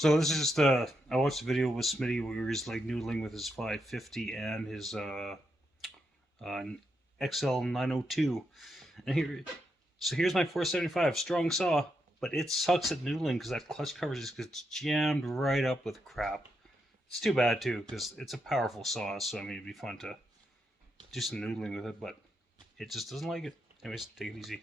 So this is just I watched a video with Smitty where he was like noodling with his 550 and his XL 902, and here's my 475 strong saw, but it sucks at noodling because that clutch cover just gets jammed right up with crap. It's too bad too because it's a powerful saw, so I mean it'd be fun to do some noodling with it, but it just doesn't like it. Anyways, take it easy.